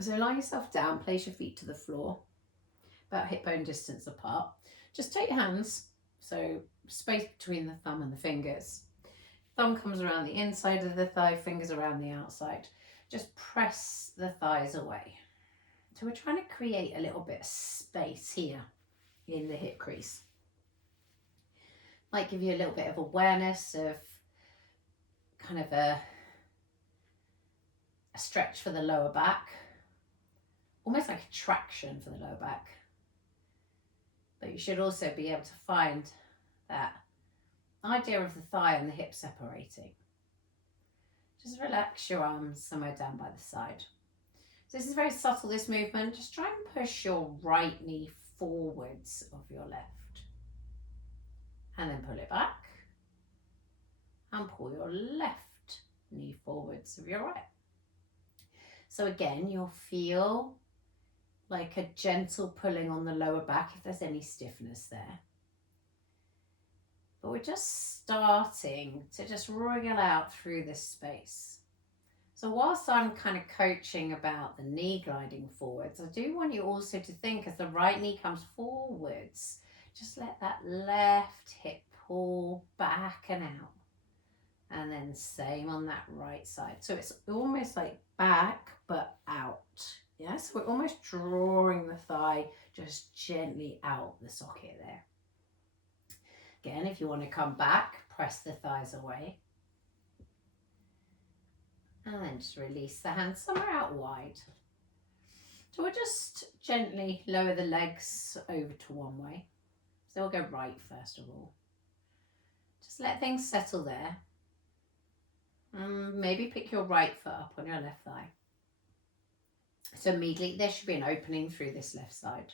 So lie yourself down, place your feet to the floor, about hip bone distance apart. Just take your hands, so space between the thumb and the fingers. Thumb comes around the inside of the thigh, fingers around the outside. Just press the thighs away. So we're trying to create a little bit of space here in the hip crease. Might give you a little bit of awareness of kind of a stretch for the lower back, almost like a traction for the lower back. But you should also be able to find that idea of the thigh and the hip separating. Just relax your arms somewhere down by the side. So this is very subtle, this movement. Just try and push your right knee forwards of your left. And then pull it back. And pull your left knee forwards of your right. So again, you'll feel like a gentle pulling on the lower back if there's any stiffness there. But we're just starting to just wriggle out through this space. So whilst I'm kind of coaching about the knee gliding forwards, I do want you also to think as the right knee comes forwards, just let that left hip pull back and out. And then same on that right side. So it's almost like back but out. Yeah, so we're almost drawing the thigh just gently out the socket there. Again, if you want to come back, press the thighs away. And then just release the hands somewhere out wide. So we'll just gently lower the legs over to one way. So we'll go right first of all. Just let things settle there. Maybe pick your right foot up on your left thigh. So immediately there should be an opening through this left side.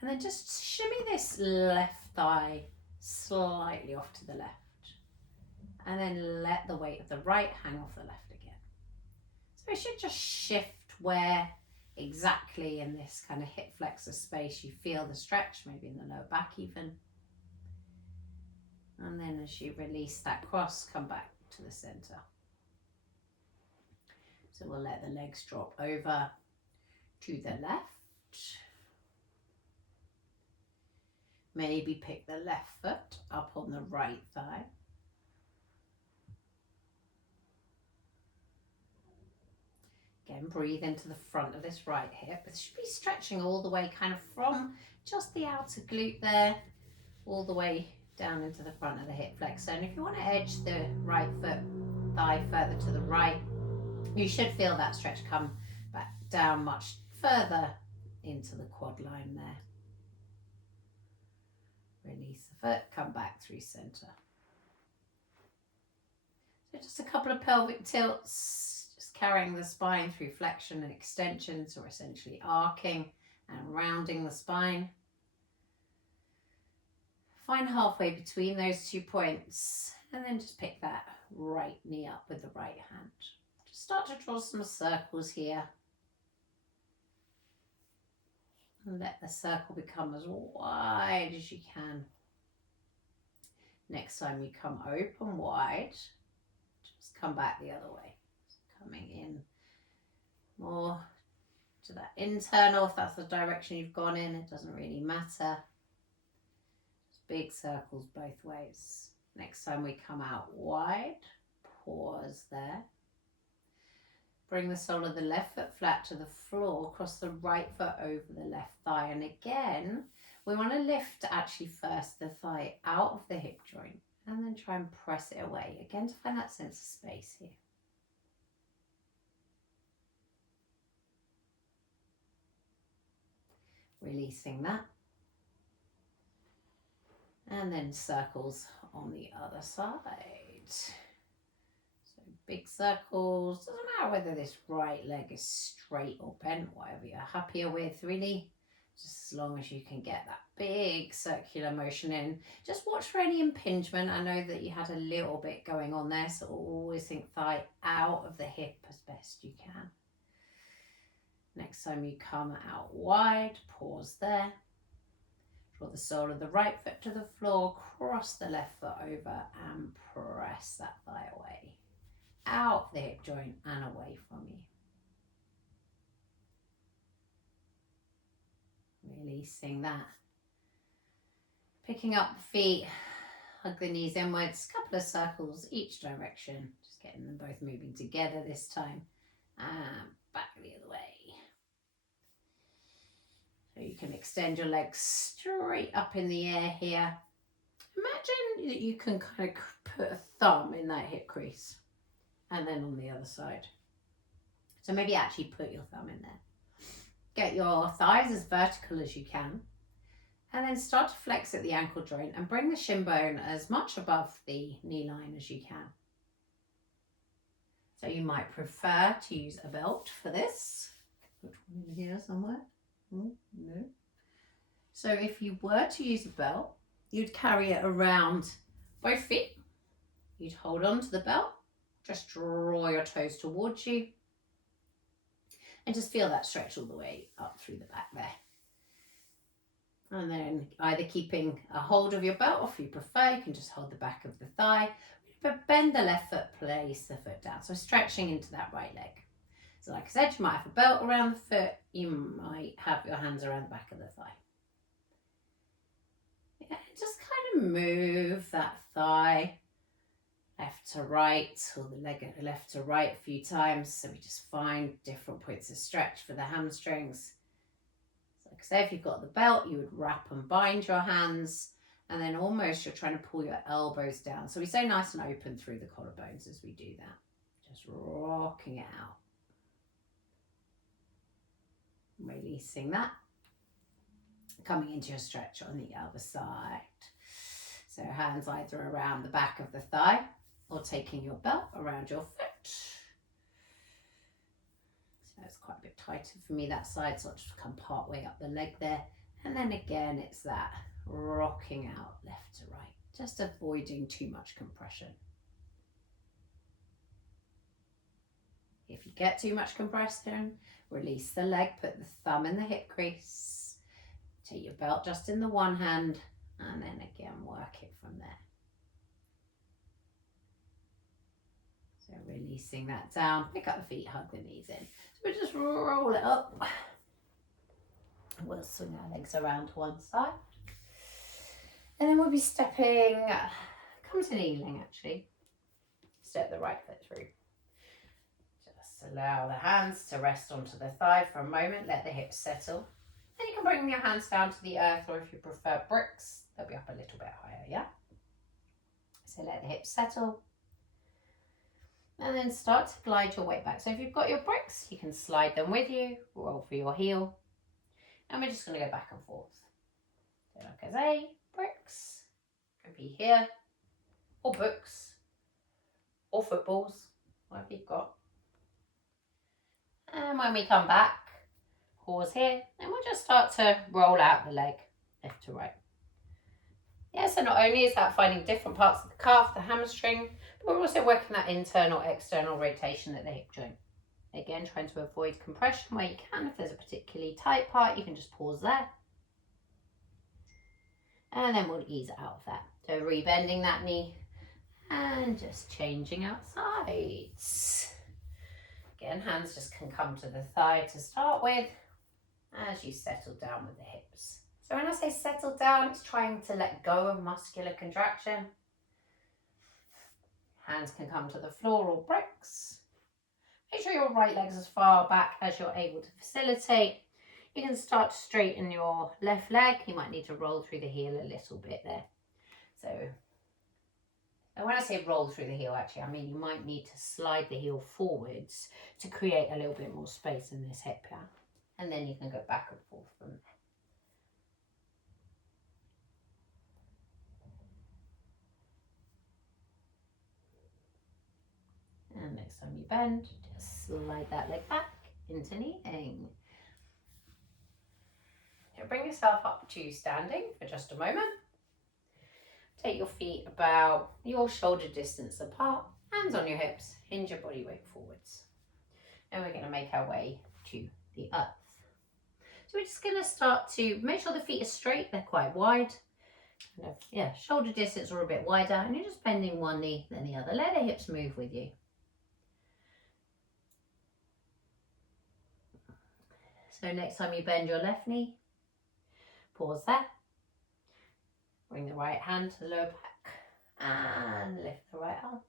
And then just shimmy this left thigh slightly off to the left. And then let the weight of the right hang off the left again. So it should just shift where exactly in this kind of hip flexor space you feel the stretch, maybe in the lower back even. And then as you release that cross, come back to the center. So we'll let the legs drop over to the left. Maybe pick the left foot up on the right thigh. Again, breathe into the front of this right hip. It should be stretching all the way kind of from just the outer glute there, all the way down into the front of the hip flexor. And if you want to edge the right foot thigh further to the right, you should feel that stretch come back down much further into the quad line there. Release the foot, come back through center. So just a couple of pelvic tilts, just carrying the spine through flexion and extension, so we're essentially arcing and rounding the spine. Find halfway between those 2 points and then just pick that right knee up with the right hand. Just start to draw some circles here. And let the circle become as wide as you can. Next time you come open wide, just come back the other way. Coming in more to that internal, if that's the direction you've gone in, it doesn't really matter. Just big circles both ways. Next time we come out wide, pause there. Bring the sole of the left foot flat to the floor, cross the right foot over the left thigh. And again, we want to lift actually first the thigh out of the hip joint and then try and press it away. Again, to find that sense of space here. Releasing that. And then circles on the other side. So big circles. Doesn't matter whether this right leg is straight or bent, whatever you're happier with, really. Just as long as you can get that big circular motion in. Just watch for any impingement. I know that you had a little bit going on there, so always think thigh out of the hip as best you can. Next time you come out wide, pause there. Draw the sole of the right foot to the floor, cross the left foot over and press that thigh away. Out the hip joint and away from you. Releasing that. Picking up the feet, hug the knees inwards, couple of circles each direction. Just getting them both moving together this time. And back the other way. So you can extend your legs straight up in the air here. Imagine that you can kind of put a thumb in that hip crease and then on the other side. So maybe actually put your thumb in there. Get your thighs as vertical as you can. And then start to flex at the ankle joint and bring the shin bone as much above the knee line as you can. So you might prefer to use a belt for this. Put one in here somewhere. No. So if you were to use a belt, you'd carry it around both feet. You'd hold on to the belt. Just draw your toes towards you. And just feel that stretch all the way up through the back there. And then either keeping a hold of your belt, or if you prefer, you can just hold the back of the thigh. But bend the left foot, place the foot down. So stretching into that right leg. So like I said, you might have a belt around the foot. You might have your hands around the back of the thigh. Yeah, just kind of move that thigh left to right, or the leg left to right a few times. So we just find different points of stretch for the hamstrings. So like I say, if you've got the belt, you would wrap and bind your hands, and then almost you're trying to pull your elbows down. So we stay nice and open through the collarbones as we do that. Just rocking it out. Releasing that. Coming into your stretch on the other side. So hands either around the back of the thigh or taking your belt around your foot. So it's quite a bit tighter for me that side, so I'll just come part way up the leg there. And then again, it's that rocking out left to right, just avoiding too much compression. If you get too much compression, release the leg, put the thumb in the hip crease, take your belt just in the one hand, and then again work it from there. So releasing that down, pick up the feet, hug the knees in. So we just roll it up. We'll swing our legs around to one side. And then we'll be stepping, come to kneeling actually. Step the right foot through. Just allow the hands to rest onto the thigh for a moment, let the hips settle. Then you can bring your hands down to the earth, or if you prefer bricks, they'll be up a little bit higher, yeah? So let the hips settle. And then start to glide your weight back. So if you've got your bricks, you can slide them with you, roll for your heel. And we're just going to go back and forth. So like I say, bricks could be here, or books, or footballs, whatever you've got. And when we come back, pause here, and we'll just start to roll out the leg left to right. Yeah, so not only is that finding different parts of the calf, the hamstring, but we're also working that internal, external rotation at the hip joint. Again, trying to avoid compression where you can. If there's a particularly tight part, you can just pause there. And then we'll ease out of that. So rebending that knee and just changing out sides. Again, hands just can come to the thigh to start with as you settle down with the hips. So when I say settle down, it's trying to let go of muscular contraction. Hands can come to the floor or bricks. Make sure your right leg's as far back as you're able to facilitate. You can start to straighten your left leg. You might need to roll through the heel a little bit there. So, and when I say roll through the heel, actually, I mean you might need to slide the heel forwards to create a little bit more space in this hip here. And then you can go back and forth from there. And next time you bend, just slide that leg back into kneeling. Now bring yourself up to standing for just a moment. Take your feet about your shoulder distance apart, hands on your hips, hinge your body weight forwards. And we're going to make our way to the earth. So we're just going to start to make sure the feet are straight, they're quite wide. Yeah, shoulder distance or a bit wider, and you're just bending one knee, then the other. Let the hips move with you. So next time you bend your left knee, pause there. Bring the right hand to the lower back and lift the right arm.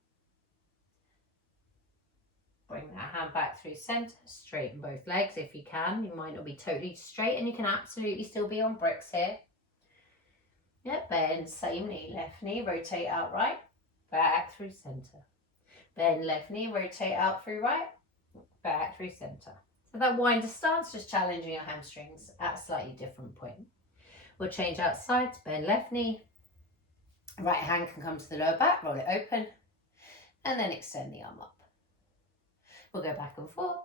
Bring that hand back through centre, straighten both legs if you can. You might not be totally straight and you can absolutely still be on bricks here. Yep, bend, same knee, left knee, rotate out right, back through centre. Bend left knee, rotate out through right, back through centre. So that winder stance, just challenging your hamstrings at a slightly different point. We'll change out sides, bend left knee, right hand can come to the lower back, roll it open, and then extend the arm up. We'll go back and forth.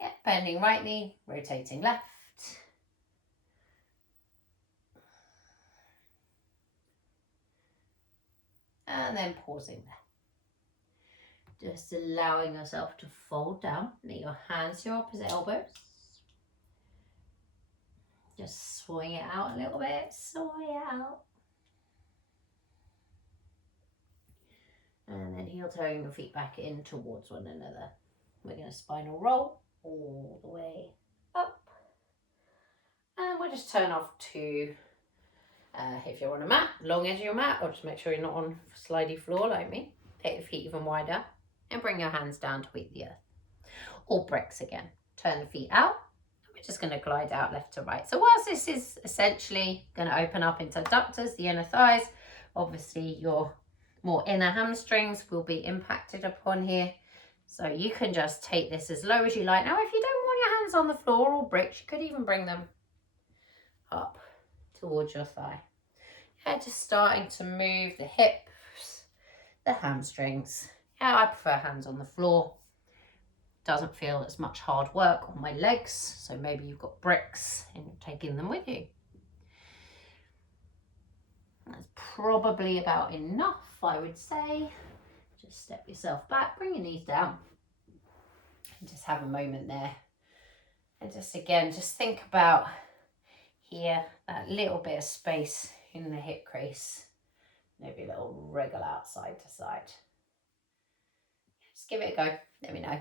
Yeah, bending right knee, rotating left. And then pausing there. Just allowing yourself to fold down. Let your hands to your opposite elbows. Just swing it out a little bit. Swing it out. And then heel toeing your feet back in towards one another. We're going to spinal roll all the way up. And we'll just turn off to, if you're on a mat, long edge of your mat, or just make sure you're not on slidey floor like me. Take the feet even wider and bring your hands down to meet the earth. Or bricks again. Turn the feet out. We're just going to glide out left to right. So whilst this is essentially going to open up into adductors, the inner thighs, obviously your more inner hamstrings will be impacted upon here. So you can just take this as low as you like. Now, if you don't want your hands on the floor or bricks, you could even bring them up towards your thigh. Yeah, just starting to move the hips, the hamstrings. Yeah, I prefer hands on the floor. Doesn't feel as much hard work on my legs. So maybe you've got bricks and you're taking them with you. That's probably about enough, I would say. Just step yourself back, bring your knees down. And just have a moment there. And just again, just think about here, that little bit of space in the hip crease. Maybe a little wriggle out side to side. Just give it a go. Let me know.